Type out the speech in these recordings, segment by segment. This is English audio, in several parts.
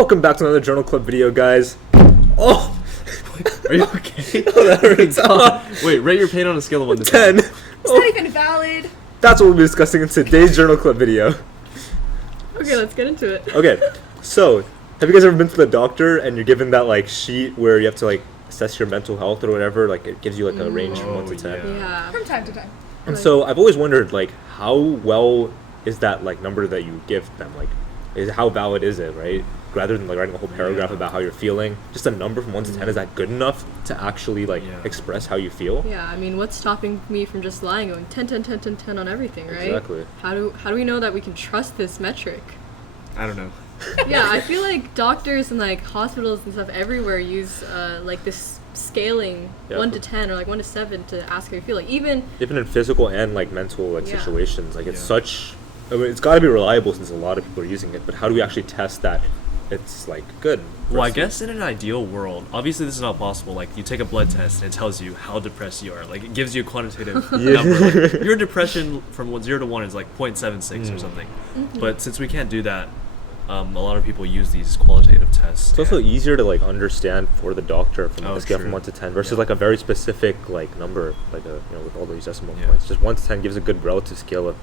Welcome back to another Journal Club video, guys. Oh! Are you okay? Oh, that hurts. Wait, rate your pain on a scale of 1 to 10. It's not even valid. That's what we'll be discussing in today's Journal Club video. Okay, let's get into it. Okay, so, have you guys ever been to the doctor and you're given that, like, sheet where you have to, like, assess your mental health or whatever? Like, it gives you, like, a range from 1 to 10. Yeah. From time to time. And so, I've always wondered, like, how well is that, like, number that you give them? Like, how valid is it, right? Rather than, like, writing a whole paragraph about how you're feeling, just a number from 1 to 10, is that good enough to actually, like, express how you feel? Yeah, I mean, what's stopping me from just lying, going 10, 10, 10, 10, 10 on everything, right? Exactly. How do we know that we can trust this metric? I don't know. Yeah, I feel like doctors and, like, hospitals and stuff everywhere use, like, this scaling 1 to 10 or, like, 1 to 7 to ask how you feel. Like, even in physical and, like, mental, like, Yeah. situations, like, it's such... I mean, it's got to be reliable since a lot of people are using it, but how do we actually test that it's, like, good? Well, I guess in an ideal world, obviously this is not possible. Like, you take a blood test and it tells you how depressed you are. Like, it gives you a quantitative number. Like, your depression from 0 to 1 is like 0.76 or something. But since we can't do that, a lot of people use these qualitative tests. It's also easier to, like, understand for the doctor from a scale true. from 1 to 10 versus like a very specific, like, number, like a, you know, with all these decimal Yeah. points. Just 1 to 10 gives a good relative scale of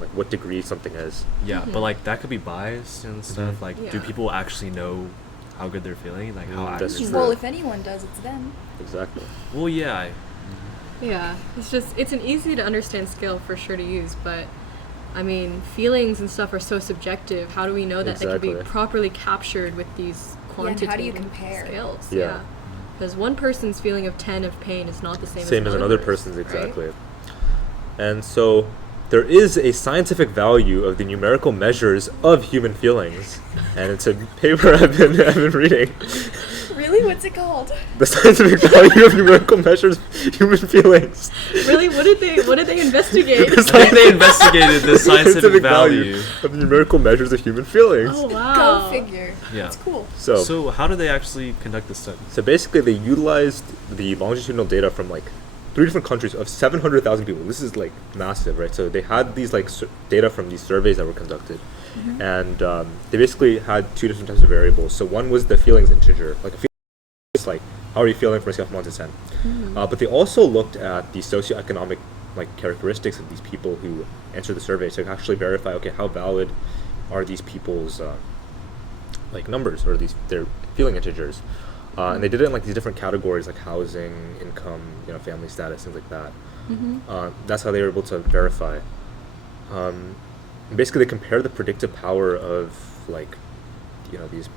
like what degree something is. Yeah, but like that could be biased and stuff. Like, do Yeah. people actually know how good they're feeling? Like, how That's accurate? true. Well, if anyone does, it's them. Exactly. Well, yeah. yeah, it's an easy to understand scale for sure to use, but I mean, feelings and stuff are so subjective. How do we know that they can be Exactly. properly captured with these Yeah, and quantitative how do you compare? scales? Yeah. Because one person's feeling of 10 of pain is not the same, As another person's, person's, right? exactly. And so there is a scientific value of the numerical measures of human feelings, and it's a paper I've been reading. Really? What's it called? The scientific value of numerical measures of human feelings. Really? What did they investigate? I think they investigated the scientific value. of the numerical measures of human feelings. Oh wow. Go figure. Yeah. It's cool. So how do they actually conduct the study? So basically, they utilized the longitudinal data from like 3 different countries of 700,000 people. This is like massive, right? So they had these like data from these surveys that were conducted, and they basically had 2 different types of variables. So one was the feelings integer, like a feeling is like how are you feeling from a scale from 1 to 10. But they also looked at the socioeconomic like characteristics of these people who answered the survey to actually verify, okay, how valid are these people's like numbers or their feeling integers. And they did it in like these different categories like housing, income, you know, family status, things like that. That's how they were able to verify. And basically, they compared the predictive power of like, you know, these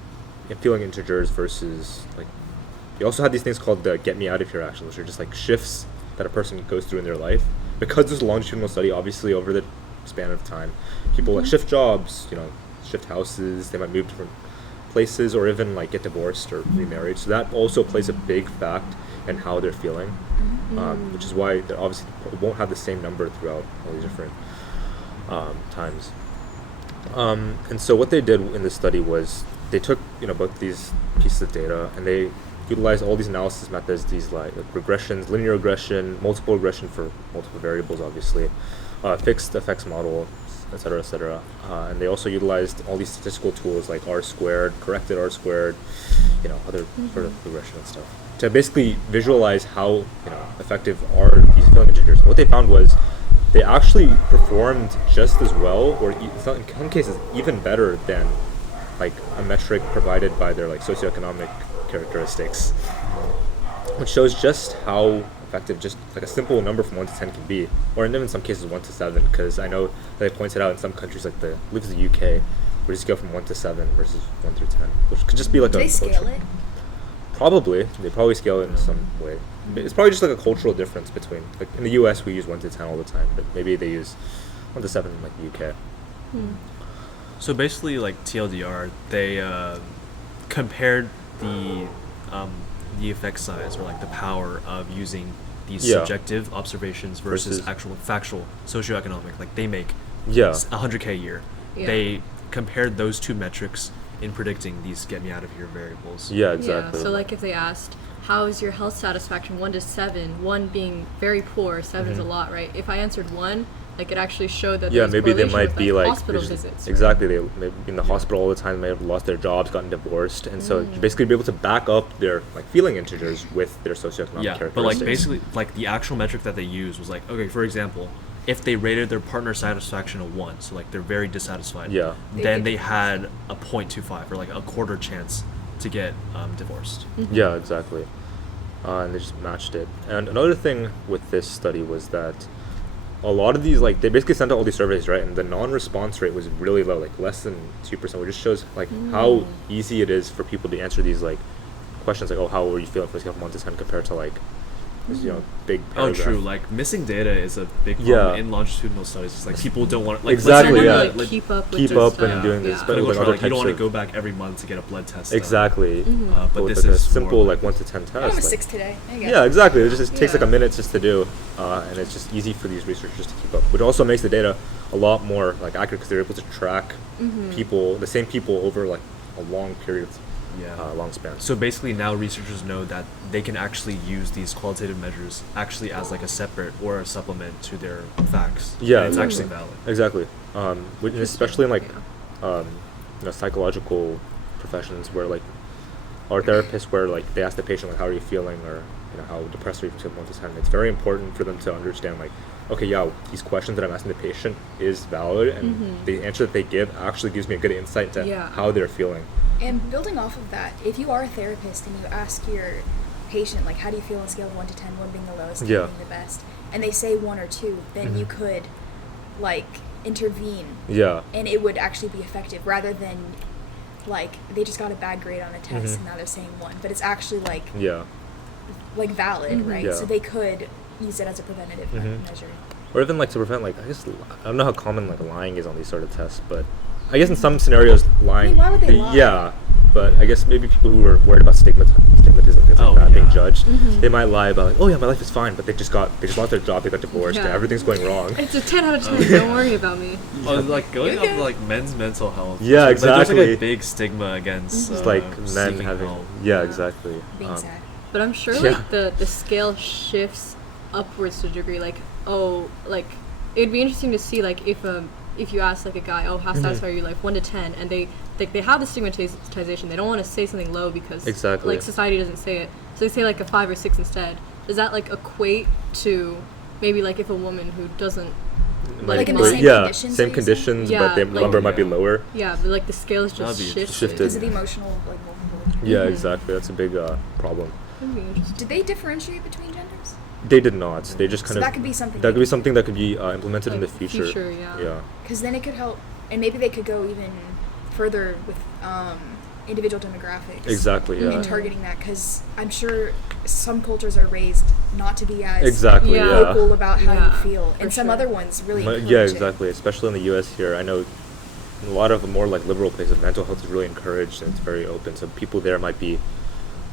feeling integers versus like. You also had these things called the "get me out of here" actions, which are just like shifts that a person goes through in their life. Because this is a longitudinal study, obviously over the span of time, people like shift jobs, you know, shift houses. They might move different places or even like get divorced or remarried, so that also plays a big fact in how they're feeling, which is why they obviously won't have the same number throughout all these different times. And so what they did in this study was they took, you know, both these pieces of data and they utilized all these analysis methods, these like regressions, linear regression, multiple regression for multiple variables, obviously, fixed effects model, etc., etc. And they also utilized all these statistical tools like R-squared, corrected R-squared, you know, other sort of regression and stuff, to basically visualize how, you know, effective are these feeling integers. What they found was they actually performed just as well, or in some cases even better than like a metric provided by their like socioeconomic characteristics, which shows just how effective just like a simple number from 1 to 10 can be, or in even some cases 1 to 7, because I know they pointed out in some countries like I believe it's the UK, where you just go from 1 to 7 versus 1 through 10, which could just be like Do they scale it? They probably scale it in some way. It's probably just like a cultural difference between, like in the US we use 1 to 10 all the time, but maybe they use 1 to 7 in like the UK. So basically, like TLDR, they compared the effect size or like the power of using these subjective observations versus actual factual socioeconomic. Like they make 100K a year. Yeah. They compared those 2 metrics in predicting these get me out of here variables. Yeah, exactly. Yeah, so like if they asked, how is your health satisfaction 1 to 7, 1 being very poor, 7's a lot, right? If I answered 1, Like it actually showed that Yeah, there was maybe they correlation might with, be like hospital just- visits. Right? Exactly, they maybe in the hospital all the time. They may have lost their jobs, gotten divorced, and so you basically be able to back up their like feeling integers with their socioeconomic Yeah, characteristics. but like basically, like the actual metric that they used was like, okay, for example, if they rated their partner satisfaction a 1, so like they're very dissatisfied, Yeah. then they had a 0.25 or like a quarter chance to get divorced. Yeah, exactly. And they just matched it. And another thing with this study was that a lot of these, like, they basically sent out all these surveys, right? And the non-response rate was really low, like less than 2%, which just shows like how easy it is for people to answer these like questions, like, oh, how were you feeling from a scale from 1 to 10 compared to like this, big Oh, paragraph. true. Like missing data is a big problem Yeah. in longitudinal studies. It's like people don't want to like Exactly, let's say yeah. like, Like, keep up with Keep this up stuff. and doing this, Yeah. but clinical like trial, other like you don't types want of to go back every month to get a blood test. exactly. But with this like a is simple more like 1 to 10 test. I have a like- 6 today. There you go. Yeah, exactly. It just takes like a Yeah. minute just to do, and it's just easy for these researchers to keep up, which also makes the data a lot more like accurate because they're able to track people, the same people over like a long period, long span. So basically, now researchers know that they can actually use these qualitative measures actually as like a separate or a supplement to their facts. Yeah, and it's exactly. actually valid. Exactly. Especially in like psychological professions where like or therapists where like they ask the patient like how are you feeling or how depressed are you from scale of 1 to 10. It's very important for them to understand like okay, yeah, these questions that I'm asking the patient is valid and the answer that they give actually gives me a good insight into how they're feeling. And building off of that, if you are a therapist and you ask your patient, like, how do you feel on a scale of 1 to 10, 1 being the lowest, 10 Yeah. being the best, and they say 1 or 2, then you could, like, intervene, Yeah. and it would actually be effective, rather than, like, they just got a bad grade on a test and now they're saying 1, but it's actually, like, Yeah. valid, right? Yeah. So they could use it as a preventative measure. Or even like to prevent like I don't know how common like lying is on these sort of tests, but I guess in some scenarios lying. I mean, why would they lie? Yeah, but I guess maybe people who are worried about stigmatism, things like that, being judged, they might lie about like, oh yeah, my life is fine, but they just lost their job, they got divorced, and everything's going wrong. It's a 10 out of 10. Don't worry about me. Oh, like going up like men's mental health. Yeah, like, there's like exactly. a big stigma against It's like men seeking having. help. Yeah, exactly. Being sad. But I'm sure Yeah. like the scale shifts upwards to a degree. Like it'd be interesting to see like if you ask like a guy, oh, how satisfied are you, like 1 to 10, and they have the stigmatization. They don't want to say something low because like society doesn't say it, so they say like a 5 or 6 instead. Does that like equate to maybe like if a woman who doesn't Like in the same yeah, conditions, same so you conditions, say? but the Yeah, like- number might be lower. but like the scales just That'd be shifted. Because of the emotional, like, vulnerability. Yeah, exactly. That's a big problem. That'd be interesting. Did they differentiate between genders? They did not. They just kind So of. that could be something. That could be something that could be implemented in the Like, future. yeah. Yeah. Because then it could help, and maybe they could go even further with individual demographics. Exactly. Yeah. And targeting that, because I'm sure some cultures are raised not to be as Exactly. Yeah. Yeah. vocal about how Yeah, you feel, for and some sure. other ones really encourage Yeah, it. exactly. Especially in the U.S. here, I know a lot of the more like liberal places, mental health is really encouraged and it's very open. So people there might be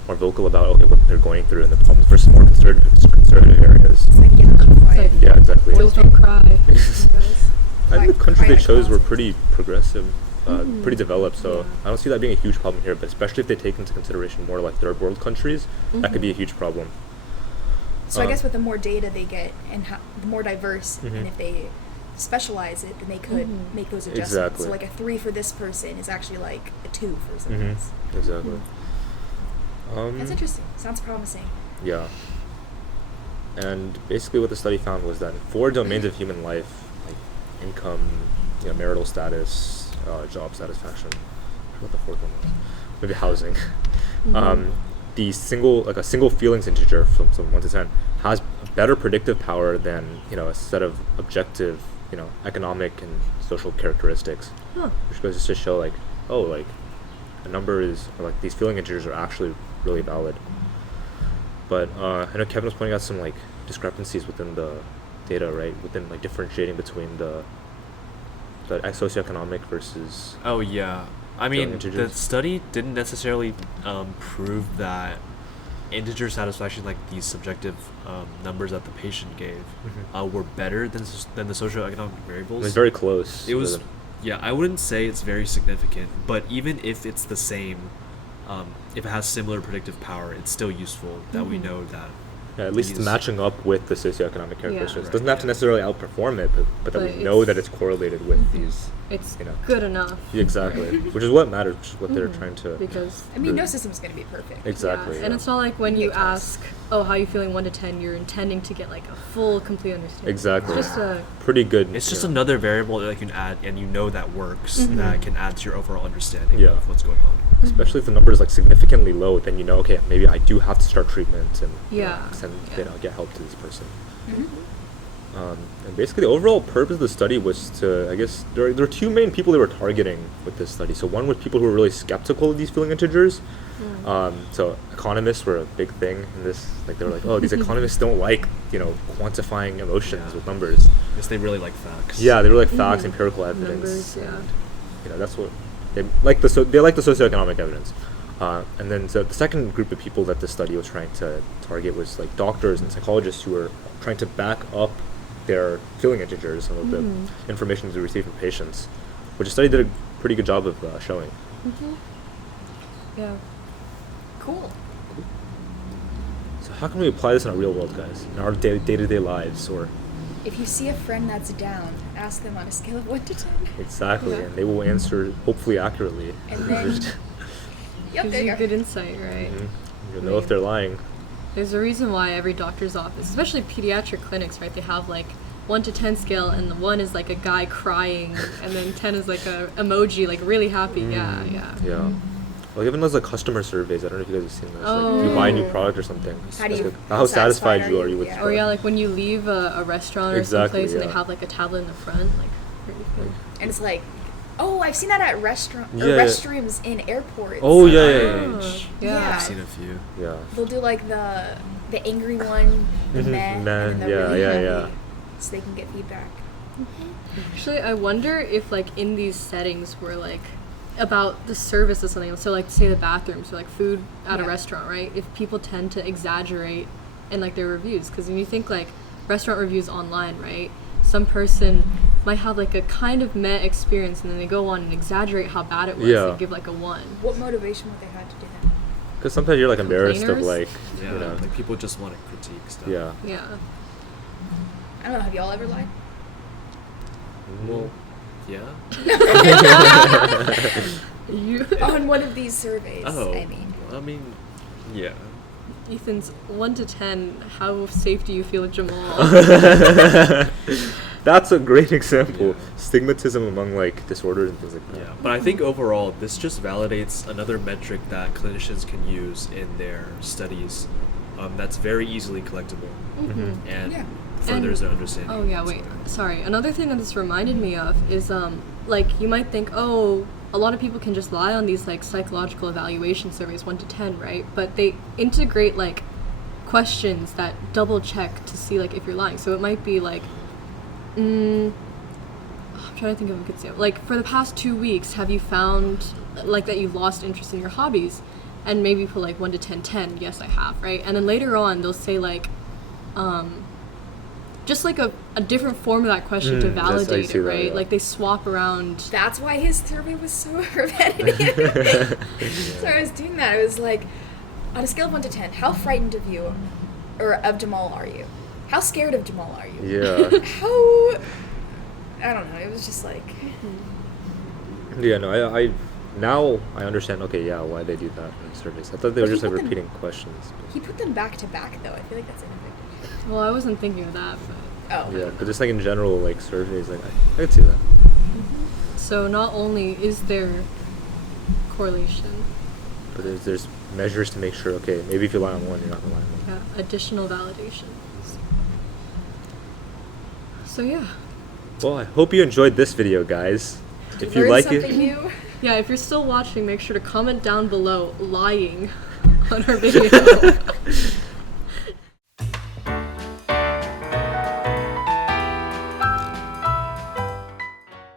more vocal about what they're going through and the problems versus more conservative areas. It's like, yeah, I'm quiet. like- Yeah, exactly. Boys don't cry. guys. I think the countries Cry they in a chose were closet. pretty progressive, pretty developed. So Yeah. I don't see that being a huge problem here. But especially if they take into consideration more like third world countries, that could be a huge problem. So I guess with the more data they get and the more diverse, and if they specialize it, then they could make those adjustments. Exactly. So like a 3 for this person is actually like a 2 for someone Mm-hmm. else. Exactly. That's interesting. Sounds promising. Yeah. And basically what the study found was that in 4 domains of human life, like income, marital status, job satisfaction, I forgot the 4th one was. Maybe housing. A single feelings integer from 1 to 10 has a better predictive power than, a set of objective, economic and social characteristics. Which goes to show a number is, or like these feeling integers are actually really valid. But I know Kevin was pointing out some like discrepancies within the data, right? Within like differentiating between the socioeconomic versus. Oh yeah, I mean the integers. study didn't necessarily prove that integer satisfaction, like these subjective numbers that the patient gave, were better than the socioeconomic variables. It was very close. It was, yeah. I wouldn't say it's very significant, but even if it's the same, if it has similar predictive power, it's still useful that we know that Yeah, at least these- matching up with the socioeconomic characteristics. Right. Doesn't have to necessarily outperform it, but that But we know it's- that it's correlated with these. It's You know. good enough. Yeah, exactly, which is what matters, which is what they're trying to. Because I mean, no Really. system's going to be perfect. Exactly. yeah. And yeah. it's not like when you Makes sense. ask, oh, how are you feeling 1 to 10, you're intending to get like a full, complete understanding. Exactly. It's just a Pretty good. It's just you know. another variable that you can add, and you know that works, that can add to your overall understanding Yeah. of what's going on. Especially if the number is like significantly low, then you know, okay, maybe I do have to start treatment and Yeah. send Yeah. get help to this person. Mhm. And basically, the overall purpose of the study was to, I guess, there were two main people they were targeting with this study. So one was people who were really skeptical of these feeling integers. So economists were a big thing in this. Like they were like, oh, these economists don't like, quantifying emotions Yeah. with numbers. Because they really like facts. Yeah, they were like facts, empirical evidence. numbers, yeah. That's what they like. They like the socioeconomic evidence. And then so the second group of people that the study was trying to target was like doctors and psychologists who were trying to back up their feeling integers and the information they receive from patients, which the study did a pretty good job of showing. Yeah. Cool. So how can we apply this in our real world, guys, in our day-to-day lives, or If you see a friend that's down, ask them on a scale of 1 to 10. exactly, Yeah. and they will answer hopefully accurately. And then, yep, Gives there you you good go. insight, right? You'll know if they're lying. There's a reason why every doctor's office, especially pediatric clinics, right? They have like 1 to 10 scale, and the 1 is like a guy crying, and then 10 is like a emoji, like really happy. Yeah. Yeah. Well, even those like customer surveys, I don't know if you guys have seen this. Like, if you Oh. buy a new product or something, How do you- like, how satisfied satisfied you are are you? with Yeah. the Or yeah, product. like when you leave a restaurant or Exactly, someplace, and yeah. they have like a tablet in the front, like really good. And it's like, oh, I've seen that at Yeah. restrooms in airports. Oh yeah, Oh, Yeah. I've seen a few. yeah. They'll do like the angry one, the Mhm, meh, meh, and then the yeah, really yeah, happy, yeah. so they can get feedback. Actually, I wonder if like in these settings where like about the service or something, so like say the bathrooms or like food at a Yeah. restaurant, right? If people tend to exaggerate in like their reviews, because when you think like restaurant reviews online, right? Some person might have like a kind of meh experience, and then they go on and exaggerate how bad it was. Yeah. They give like a 1. What motivation would they have to do that? Because sometimes you're like embarrassed of Complainers? like, Yeah, like people just want to critique stuff. yeah. Yeah. I don't know. Have y'all ever lied? Well, yeah. You, On one of these surveys, Oh. I mean. I mean, yeah. Ethan's 1 to 10. How safe do you feel, Jamal? That's a great example. Yeah. Stigmatism among like disorders and things like that. Yeah, but I think overall, this just validates another metric that clinicians can use in their studies that's very easily collectible and Yeah. furthers And- their understanding. Oh yeah, wait. Sorry. Another thing that this reminded me of is like you might think, oh, a lot of people can just lie on these like psychological evaluation surveys 1 to 10, right? But they integrate like questions that double check to see like if you're lying. So it might be like I'm trying to think of a good example. Like for the past 2 weeks, have you found like that you lost interest in your hobbies? And maybe put like 1 to 10, 10. Yes, I have, right? And then later on, they'll say like, just like a different form of that question to Yes, I validate see it, that, right? yeah. Like they swap around. That's why his survey was so repetitive. So I was doing that. I was like, on a scale of 1 to 10, how frightened of you, or of Jamal are you? How scared of Jamal are you? Yeah. How, I don't know. It was just like, Yeah, no, I now I understand. Okay, yeah, why they do that in surveys. I thought they were But just like he put them- repeating questions. he put them back to back though. I feel like that's ineffective. Well, I wasn't thinking of that, but Oh. Yeah, but just like in general, like surveys, like I could see that. so not only is there correlation, But there's measures to make sure. Okay, maybe if you lie on one, you're not gonna lie on one. yeah, additional validation. So yeah. Well, I hope you enjoyed this video, guys. If you Learn like something it, new. Yeah, if you're still watching, make sure to comment down below lying on our video.